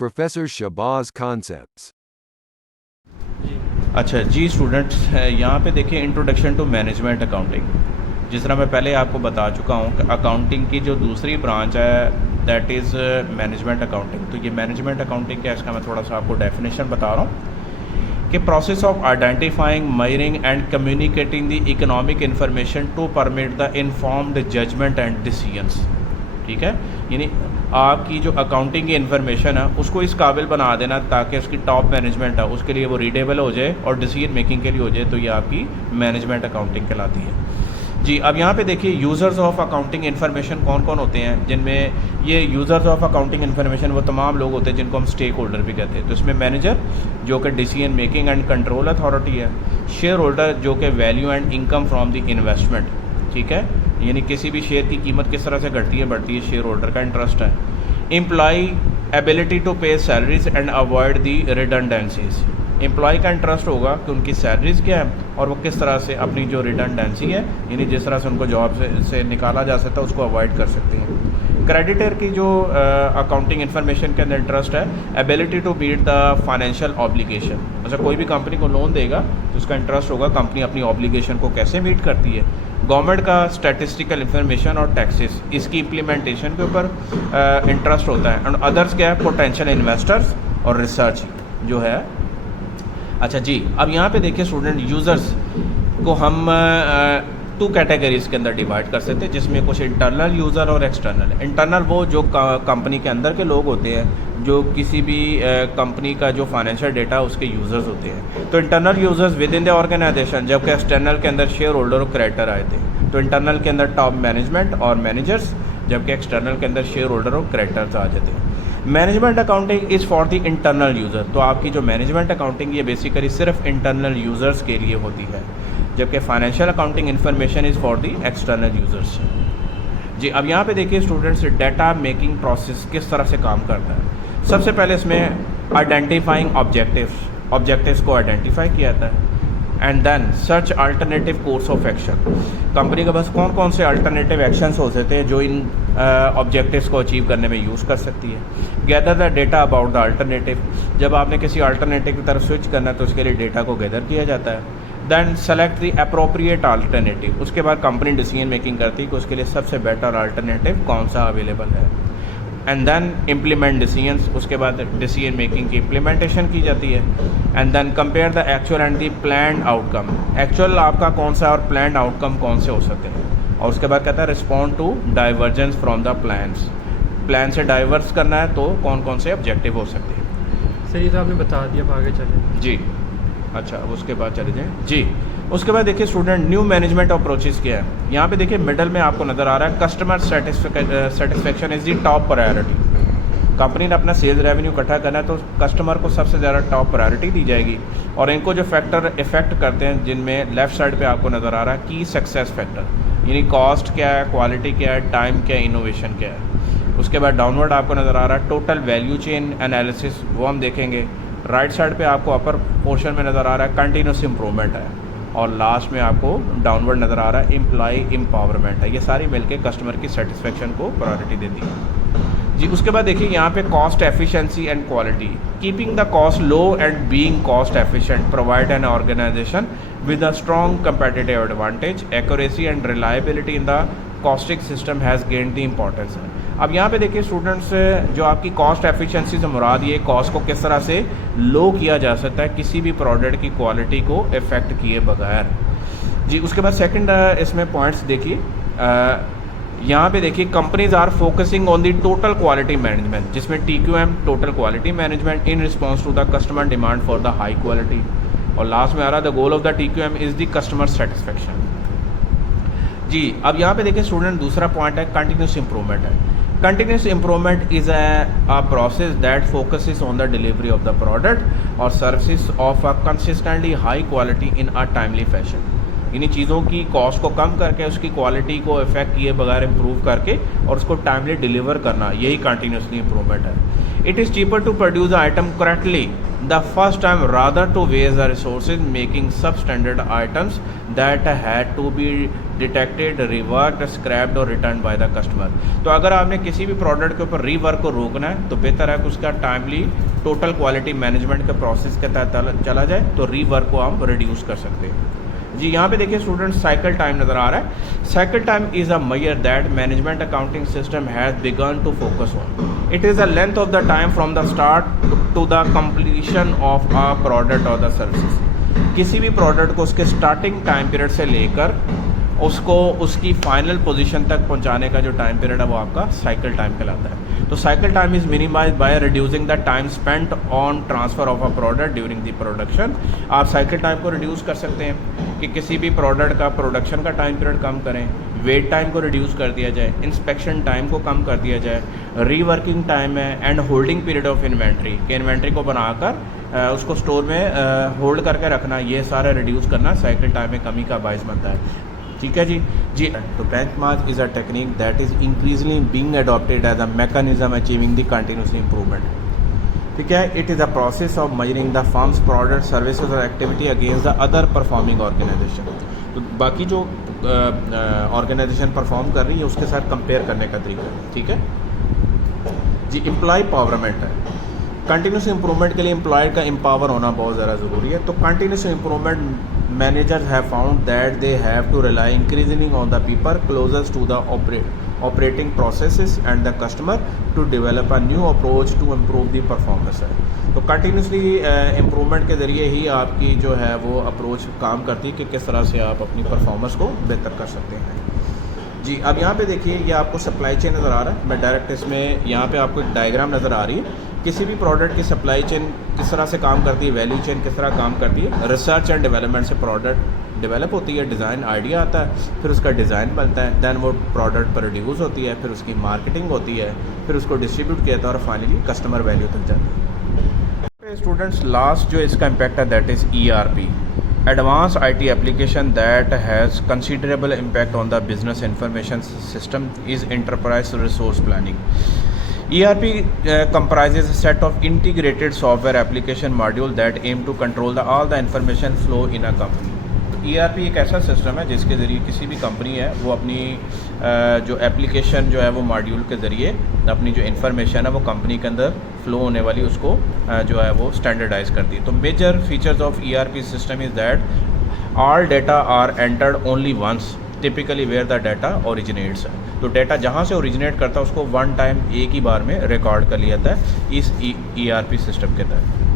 Professor Shabazz Concepts. अच्छा जी students, यहाँ पे देखिए इंट्रोडक्शन टू मैनेजमेंट अकाउंटिंग। जिस तरह मैं पहले आपको बता चुका हूँ कि अकाउंटिंग की जो दूसरी ब्रांच है दैट इज़ मैनेजमेंट अकाउंटिंग। तो ये मैनेजमेंट अकाउंटिंग क्या है, इसका मैं थोड़ा सा आपको डेफिनेशन बता रहा हूँ कि process of identifying, measuring and communicating the economic information to permit the informed judgement and decisions. ठीक है, यानी आपकी जो अकाउंटिंग की इन्फॉर्मेशन है उसको इस काबिल बना देना ताकि उसकी टॉप मैनेजमेंट है उसके लिए वो रीडेबल हो जाए और डिसीजन मेकिंग के लिए हो जाए, तो ये आपकी मैनेजमेंट अकाउंटिंग कहलाती है। जी, अब यहाँ पे देखिए यूज़र्स ऑफ अकाउंटिंग इन्फॉर्मेशन कौन कौन होते हैं, जिनमें ये यूज़र्स ऑफ अकाउंटिंग इन्फॉर्मेशन वो तमाम लोग होते हैं जिनको हम स्टेक होल्डर भी कहते हैं। तो इसमें मैनेजर जो कि decision making and control authority है, शेयर होल्डर जो कि value and income from the investment, ठीक है, यानी किसी भी शेयर की कीमत किस तरह से घटती है बढ़ती है, शेयर होल्डर का इंटरेस्ट है। Employee ability to pay salaries and avoid the redundancies, employee का इंटरेस्ट होगा कि उनकी सैलरीज क्या है और वो किस तरह से अपनी जो रिडंडेंसी है, यानी जिस तरह से उनको जॉब से निकाला जा सकता है उसको अवॉइड कर सकते हैं। क्रेडिटर की जो अकाउंटिंग इन्फॉर्मेशन के अंदर इंटरेस्ट है, ability to meet the financial obligation. अच्छा, कोई भी कंपनी को लोन देगा तो उसका इंटरेस्ट होगा कंपनी अपनी ऑब्लिगेशन को कैसे मीट करती है। गवर्नमेंट का स्टैटिस्टिकल इन्फॉर्मेशन और टैक्सेस, इसकी इम्प्लीमेंटेशन के ऊपर इंटरेस्ट होता है। एंड अदर्स क्या है, पोटेंशियल इन्वेस्टर्स और रिसर्च जो है। अच्छा जी, अब यहाँ पे देखिए स्टूडेंट, यूज़र्स को हम टू कैटेगरीज के अंदर डिवाइड कर सकते हैं, जिसमें कुछ इंटरनल यूज़र और एक्सटर्नल। इंटरनल वो जो कंपनी के अंदर के लोग होते हैं, जो किसी भी कंपनी का जो फाइनेंशियल डेटा उसके यूज़र्स होते हैं। तो internal users within the organisation, जबकि एक्सटर्नल के अंदर शेयर होल्डर और क्रेडिटर आए थे। तो इंटरनल के अंदर टॉप मैनेजमेंट और मैनेजर्स, जबकि एक्सटर्नल के अंदर शेयर होल्डर और क्रेडिटर्स आ जाते हैं। Management accounting is for the internal user, तो आपकी जो मैनेजमेंट अकाउंटिंग ये बेसिकली सिर्फ इंटरनल यूज़र्स के लिए होती है, जबकि financial accounting information is for the external users. जी, अब यहाँ पे देखिए स्टूडेंट्स, डाटा मेकिंग प्रोसेस किस तरह से काम करता है। सबसे पहले इसमें आइडेंटिफाइंग ऑब्जेक्टिव्स को आइडेंटिफाई किया जाता है। And then search alternative course of action, company के पास कौन कौन से अल्टरनेटिव एक्शंस हो सकते हैं जो इन ऑब्जेक्टिव्स को अचीव करने में यूज़ कर सकती है। Gather the data about the alternative, जब आपने किसी अल्टरनेटिव की तरफ स्विच करना है तो उसके लिए डेटा को गैदर किया जाता है। Then select the appropriate alternative, उसके बाद कंपनी डिसीजन मेकिंग करती है कि उसके लिए सबसे बेटर अल्टरनेटिव कौन सा अवेलेबल है। एंड देन इम्प्लीमेंट डिसीजंस, उसके बाद डिसीजन मेकिंग की इम्प्लीमेंटेशन की जाती है। And then compare the actual and the planned outcome, actual आपका कौन सा और प्लान्ड आउटकम कौन से हो सकते हैं। और उसके बाद कहता है respond to divergence from the plan से डाइवर्स करना है तो कौन कौन से ऑब्जेक्टिव हो सकते हैं। सर ये तो आपने बता दिया, अब आगे चले। जी, अच्छा, उसके बाद चले जाएँ। जी, उसके बाद देखिए स्टूडेंट, न्यू मैनेजमेंट अप्रोचेस क्या है। यहाँ पे देखिए मिडल में आपको नज़र आ रहा है customer satisfaction is the top priority. Company ने अपना सेल्स रेवेन्यू इकट्ठा करना है तो कस्टमर को सबसे ज़्यादा टॉप प्रायोरिटी दी जाएगी। और इनको जो फैक्टर इफेक्ट करते हैं, जिनमें लेफ़्ट साइड पे आपको नज़र आ रहा है की सक्सेस फैक्टर, यानी कॉस्ट क्या है, क्वालिटी क्या है, टाइम क्या है, इनोवेशन क्या है। उसके बाद डाउनवर्ड आपको नज़र आ रहा है टोटल वैल्यू चेन एनालिसिस, वो हम देखेंगे। राइट साइड पे आपको अपर पोर्शन में नज़र आ रहा है कंटिन्यूस इम्प्रूवमेंट है। और लास्ट में आपको डाउनवर्ड नज़र आ रहा है एम्प्लॉय एम्पावरमेंट है। ये सारी मिलके कस्टमर की सेटिस्फेक्शन को प्रायोरिटी देती है। जी, उसके बाद देखिए यहाँ पे cost efficiency and quality, keeping the cost low and being cost efficient provide an organisation with a strong competitive advantage, accuracy and reliability in the costing system has gained the importance. अब यहाँ पे देखिए students, जो आपकी cost efficiency से मुराद ये cost को किस तरह से लो किया जा सकता है किसी भी प्रोडक्ट की क्वालिटी को इफेक्ट किए बगैर। जी, उसके बाद सेकंड इसमें पॉइंट्स देखिए, यहाँ पे देखिए companies are focusing on the total quality management, जिसमें TQM total quality management in response to the customer demand for the high quality. और लास्ट में आ रहा the goal of the TQM is the customer satisfaction. जी, अब यहाँ पे देखिए स्टूडेंट, दूसरा पॉइंट है कंटिन्यूस इम्प्रूवमेंट है। Continuous improvement is a process that focuses on the delivery of the product or services of a consistently high quality in a timely fashion। इन्हीं चीज़ों की कॉस्ट को कम करके उसकी क्वालिटी को इफेक्ट किए बगैर इम्प्रूव करके और उसको टाइमली डिलीवर करना, यही कंटिन्यूसली इम्प्रूवमेंट है। It is cheaper to produce the item correctly the first time rather to waste the resources making substandard items that had to be detected, reworked, scrapped और return by the customer. तो अगर आपने किसी भी product के ऊपर rework को रोकना है तो बेहतर है कि उसका टाइमली टोटल क्वालिटी मैनेजमेंट के प्रोसेस के तहत चला जाए, तो रीवर्क को आप रिड्यूस कर सकते हैं। जी यहाँ पे देखिए स्टूडेंट, साइकिल टाइम नज़र आ रहा है। Cycle time is a measure that management accounting system has begun to focus on. It is a length of the time from the start to the completion of a product और the services. किसी भी product को उसके starting time period से लेकर उसको उसकी final position तक पहुंचाने का जो टाइम पीरियड है वो आपका साइकिल टाइम कहलाता है। तो cycle time is minimise by reducing the time spent on transfer of a product during the production. आप साइकिल टाइम को रिड्यूस कर सकते हैं कि किसी भी प्रोडक्ट का प्रोडक्शन का टाइम पीरियड कम करें, वेट टाइम को रिड्यूस कर दिया जाए, इंस्पेक्शन टाइम को कम कर दिया जाए, रीवर्किंग टाइम है and holding period of inventory के इन्वेंट्री को बनाकर उसको स्टोर में होल्ड करके रखना, ये सारा रिड्यूस करना साइकिल टाइम में कमी का बायस बनता है। ठीक है जी। तो benchmark is a technique that is increasingly being adopted as a mechanism achieving the continuous improvement. ठीक है, it is a process of measuring the firm's product services और activity against the other performing organisation. तो बाकी जो organisation perform कर रही है उसके साथ कंपेयर करने का तरीका है। ठीक है जी। एम्प्लॉय पावरमेंट है। कंटिन्यूस इंप्रूवमेंट के लिए एम्प्लॉय का एम्पावर होना बहुत ज़्यादा ज़रूरी है। तो continuous improvement managers have found that they have to rely increasingly on the people closest to the operating processes and the customer to develop a new approach to improve the performance है। तो continuously improvement के ज़रिए ही आपकी जो है वो approach काम करती है कि किस तरह से आप अपनी परफॉर्मेंस को बेहतर कर सकते हैं। जी अब यहाँ पे देखिए, ये आपको सप्लाई चेन नज़र आ रहा है। मैं डायरेक्ट इसमें यहाँ पे आपको एक डायग्राम नज़र आ रही है। किसी भी प्रोडक्ट की सप्लाई चेन किस तरह से काम करती है, वैल्यू चेन किस तरह काम करती है। रिसर्च एंड डेवलपमेंट से प्रोडक्ट डेवलप होती है, डिज़ाइन आइडिया आता है, फिर उसका डिज़ाइन बनता है, दैन वो प्रोडक्ट प्रोड्यूस होती है, फिर उसकी मार्केटिंग होती है, फिर उसको डिस्ट्रीब्यूट किया जाता है और फाइनली कस्टमर वैल्यू तक जाता है। स्टूडेंट्स, लास्ट जो इसका इम्पैक्ट है that is ERP, advance IT application that has considerable impact on the business information system is enterprise resource planning. ERP comprises a set of integrated software application module that aim to control all the information flow in a company। ERP एक ऐसा system है जिसके ज़रिए किसी भी company है वो अपनी जो एप्लीकेशन जो है वो मॉड्यूल के ज़रिए अपनी जो इन्फॉर्मेशन है वो कंपनी के अंदर फ्लो होने वाली उसको जो है वो स्टैंडर्डाइज करती है। तो major features of ERP system is that all data are entered only once, typically where the data originates है। तो डाटा जहाँ से ओरिजिनेट करता है उसको वन टाइम एक ही बार में रिकॉर्ड कर लिया जाता है इस ERP सिस्टम के तहत।